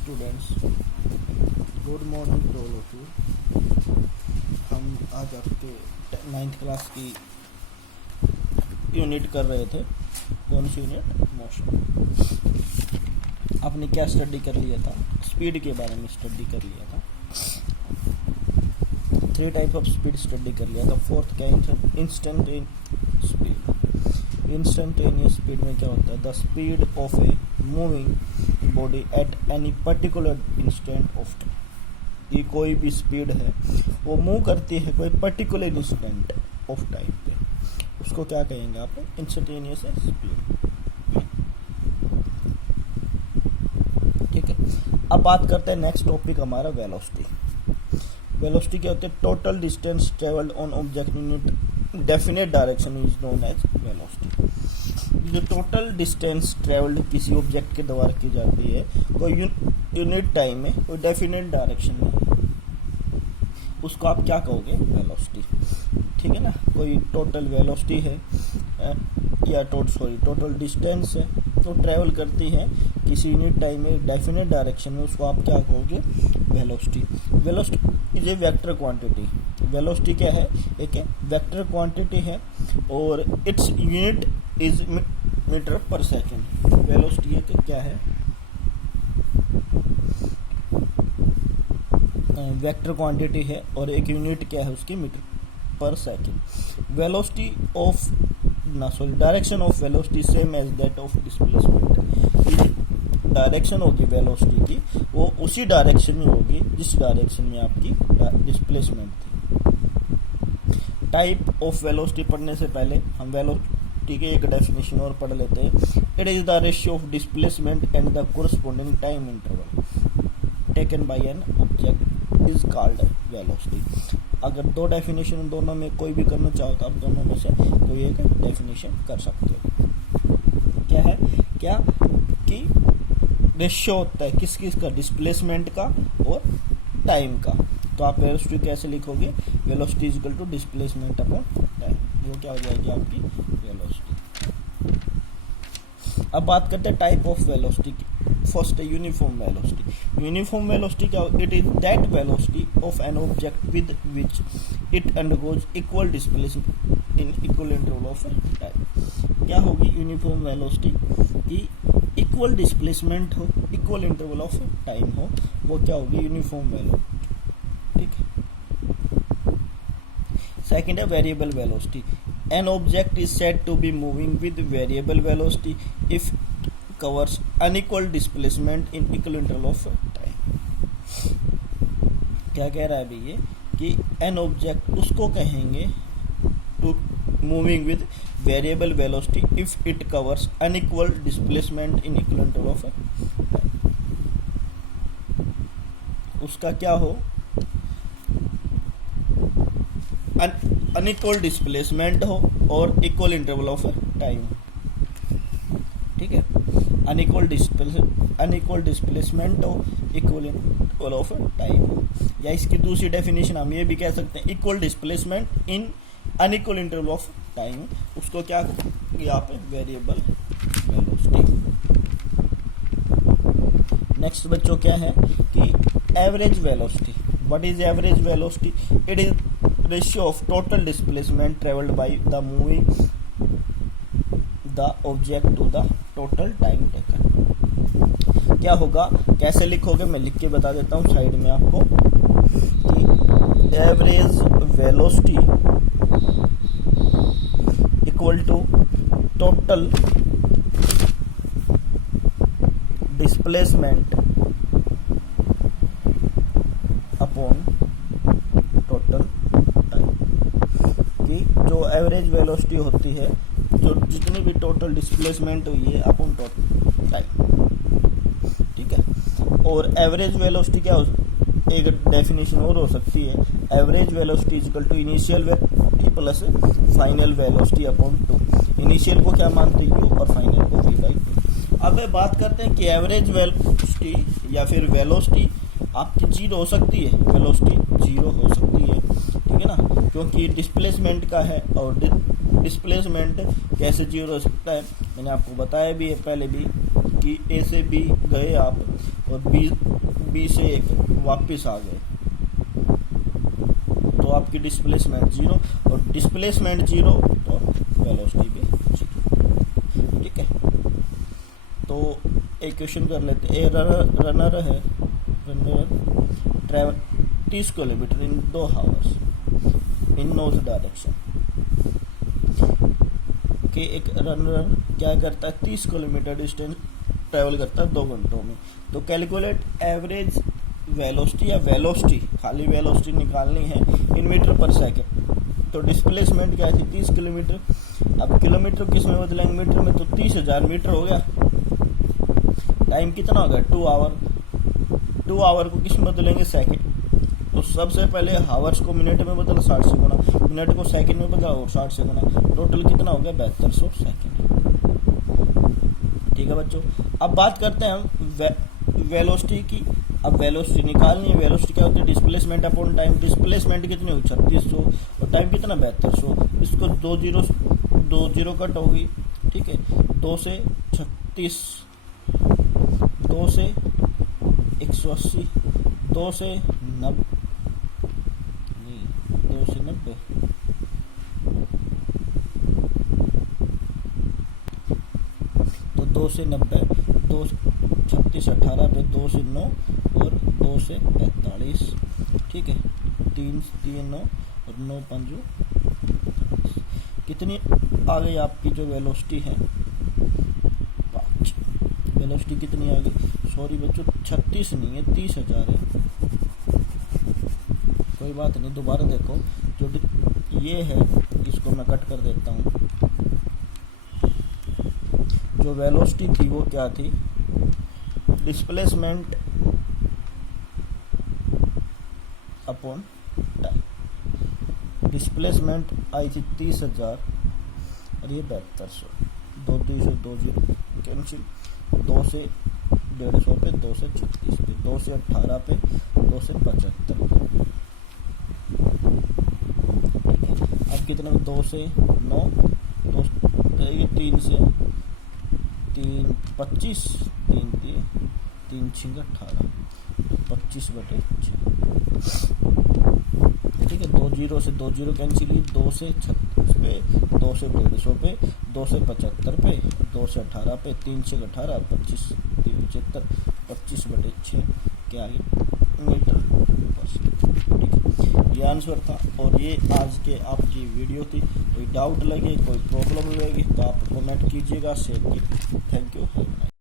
Students, good morning to all of you. हम आज आपके 9th क्लास की यूनिट कर रहे थे। कौन सी यूनिट? मोशन। आपने क्या स्टडी कर लिया था? स्पीड के बारे में स्टडी कर लिया था। 3 टाइप ऑफ स्पीड स्टडी कर लिया था। फोर्थ क्या? Instantaneous speed. इंस्टेंटेनियस स्पीड में क्या होता है? The speed of a moving body at any particular instant of time. ये कोई भी स्पीड है वो मूव करती है कोई पर्टिकुलर इंस्टेंट ऑफ टाइम पे, उसको क्या कहेंगे आप? Instantaneous speed. ठीक है, अब बात करते हैं नेक्स्ट टॉपिक हमारा वेलोसिटी। वेलोसिटी क्या होती है? Total distance travelled on object in definite direction is known as velocity. जो टोटल डिस्टेंस ट्रेवल्ड किसी ऑब्जेक्ट के द्वारा की जाती है कोई यूनिट टाइम में, कोई डेफिनेट डायरेक्शन में, उसको आप क्या कहोगे? वेलोसिटी। ठीक है ना। कोई टोटल वेलोसिटी है या टोटल डिस्टेंस है तो ट्रेवल करती है किसी यूनिट टाइम में डेफिनेट डायरेक्शन में, उसको आप क्या कहोगे? Velocity. Velocity is a vector quantity. Velocity क्या है? एक वेक्टर क्वांटिटी है और इट्स यूनिट इज मीटर पर सेकेंड। वेलोसिटी है कि क्या है? वेक्टर क्वांटिटी है और एक यूनिट क्या है उसकी? मीटर पर second. Velocity of direction of velocity same as that of displacement. Direction होगी वेलोसिटी की वो उसी डायरेक्शन में होगी जिस डायरेक्शन में आपकी डिस्प्लेसमेंट थी। टाइप ऑफ वेलोसिटी पढ़ने से पहले हम वेलोसिटी के एक डेफिनेशन और पढ़ लेते हैं। It is the ratio of displacement and the corresponding time interval taken by N object is called velocity. अगर दो डेफिनेशन दोनों में कोई भी करना चाहो तो आप दोनों में से कोई एक डेफिनेशन कर सकते हो। क्या है? क्या कि रेशियो होता है किस किस का? डिस्प्लेसमेंट का और टाइम का। तो आप वेलोसिटी कैसे लिखोगे? Velocity is equal to displacement upon time. वो क्या हो जाएगी आपकी? वेलोसिटी। अब बात करते हैं टाइप ऑफ वेलोसिटी की। फर्स्ट है यूनिफॉर्म वेलोसिटी। यूनिफॉर्म वेलोसिटी क्या? It is that velocity of an object with which it undergoes equal displacement in equal interval of time. क्या होगी यूनिफॉर्म वेलोसिटी? कि इक्वल डिस्प्लेसमेंट हो, इक्वल इंटरवल ऑफ टाइम हो, वो क्या होगी? Uniform velocity. ठीक है। सेकंड है variable velocity. An object is said to be moving with variable velocity if covers unequal displacement in equal interval of time। क्या कह रहा है अभी ये कि एन ऑब्जेक्ट उसको कहेंगे to moving with variable velocity if it covers unequal displacement in equal interval of time. उसका क्या हो? अनइक्वल डिस्प्लेसमेंट हो और इक्वल इंटरवल ऑफ टाइम। ठीक है। अनइक्वल डिस्प्लेसमेंट हो, इक्वल इंटरवल ऑफ टाइम। या इसकी दूसरी डेफिनेशन हम ये भी कह सकते हैं, equal displacement in unequal interval of time. उसको क्या यहाँ पे? Variable velocity. नेक्स्ट बच्चों क्या है कि average velocity. What is average velocity? It is ratio of total displacement travelled by the moving the object to the total time taken. क्या होगा? कैसे लिखोगे? मैं लिख के बता देता हूँ साइड में आपको कि average velocity equal to total displacement upon total time. कि जो एवरेज वेलोसिटी होती है, जो जितनी भी टोटल डिस्प्लेसमेंट हुई है अपॉन टोटल टाइम। ठीक है। और एवरेज वेलोसिटी क्या हो? एक डेफिनेशन और हो सकती है, average velocity is equal to initial velocity plus final velocity upon 2। Initial को क्या मानते हैं? U और फाइनल को V/2। अब बात करते हैं कि एवरेज वेलोसिटी या फिर वेलोसिटी आपकी जीरो हो सकती है। वेलोसिटी जीरो हो सकती है। ठीक है ना, क्योंकि डिस्प्लेसमेंट का है और डिस्प्लेसमेंट कैसे जीरो हो सकता है? मैंने आपको बताया भी है पहले भी कि ए से बी गए आप और बी से एक वापस आ गए तो आपकी डिस्प्लेसमेंट 0, और डिस्प्लेसमेंट 0 तो वेलोसिटी भी 0। ठीक है, तो एक क्वेश्चन कर लेते हैं। Runner travel 30 kilometre in 2 hours in north direction. कि एक रनर क्या करता है, 30 किलोमीटर डिस्टेंस ट्रैवल करता है 2 घंटों में। तो कैलकुलेट एवरेज वेलोसिटी या वेलोसिटी, खाली वेलोसिटी निकालनी है इन मीटर पर सेकंड। तो डिस्प्लेसमेंट क्या थी, 30 किलोमीटर। अब किलोमीटर किस में बदलेंगे, मीटर में, तो 30,000 मीटर हो गया। टाइम कितना हो गया, 2 आवर। 2 आवर को किस में बदलेंगे, सेकंड। तो सबसे पहले हावर्स को मिनट में बदला, 60 से गुना, मिनट को सेकंड में बदला और 60 से गुना, टोटल कितना हो गया, 7200 सेकंड। ठीक है बच्चों, अब बात करते हैं हम वेलोसिटी की। अब वेलोसिटी निकालनी है। वेलोसिटी क्या होती है, डिस्प्लेसमेंट अपॉन टाइम। डिस्प्लेसमेंट कितनी हुई, 3600, और टाइम कितना, 7200। इसको 2 जीरो कट होगी। ठीक है, 2 से 36, 2 से 180, 2 से 90, 2 से 90, तो 2 से 90, 2 36, 18 पे 2 से 9 और 2 से 45। ठीक है, 3 9 और 9 5 कितनी आ गई आपकी जो वेलोसिटी है, 5। वेलोसिटी कितनी आ गई, सॉरी बच्चों 36 नहीं है, 30,000 है। कोई बात नहीं, दोबारा देखो। जो ये है इसको मैं कट कर देता हूँ। जो वेलोसिटी थी वो क्या थी, displacement upon time. Displacement I थी 30,000 और ये 7200, 2 300 2 0 कैंसिल, 2 से 150 पे, 2 से 36 पे, 2 से 18 पे, 2 से 75 पे। अब कितना, 2 से 9, 2 ये 3 से 3 25, 3 6 18, 25/6। ठीक है, 2 जीरो से 2 जीरो कैंसिल, 2 से 36 पे, 2 से 150 पे, 2 से 75 पे, 2 से 18 पे, 3 6 18, 25 3 75, 25/6 क्या है, मीटर पर सेकंड। ठीक है, ये आंसर था और ये आज के आपकी वीडियो थी। कोई डाउट लगे, कोई प्रॉब्लम लगे तो आप कमेंट कीजिएगा, शेयर कीजिए। Thank you.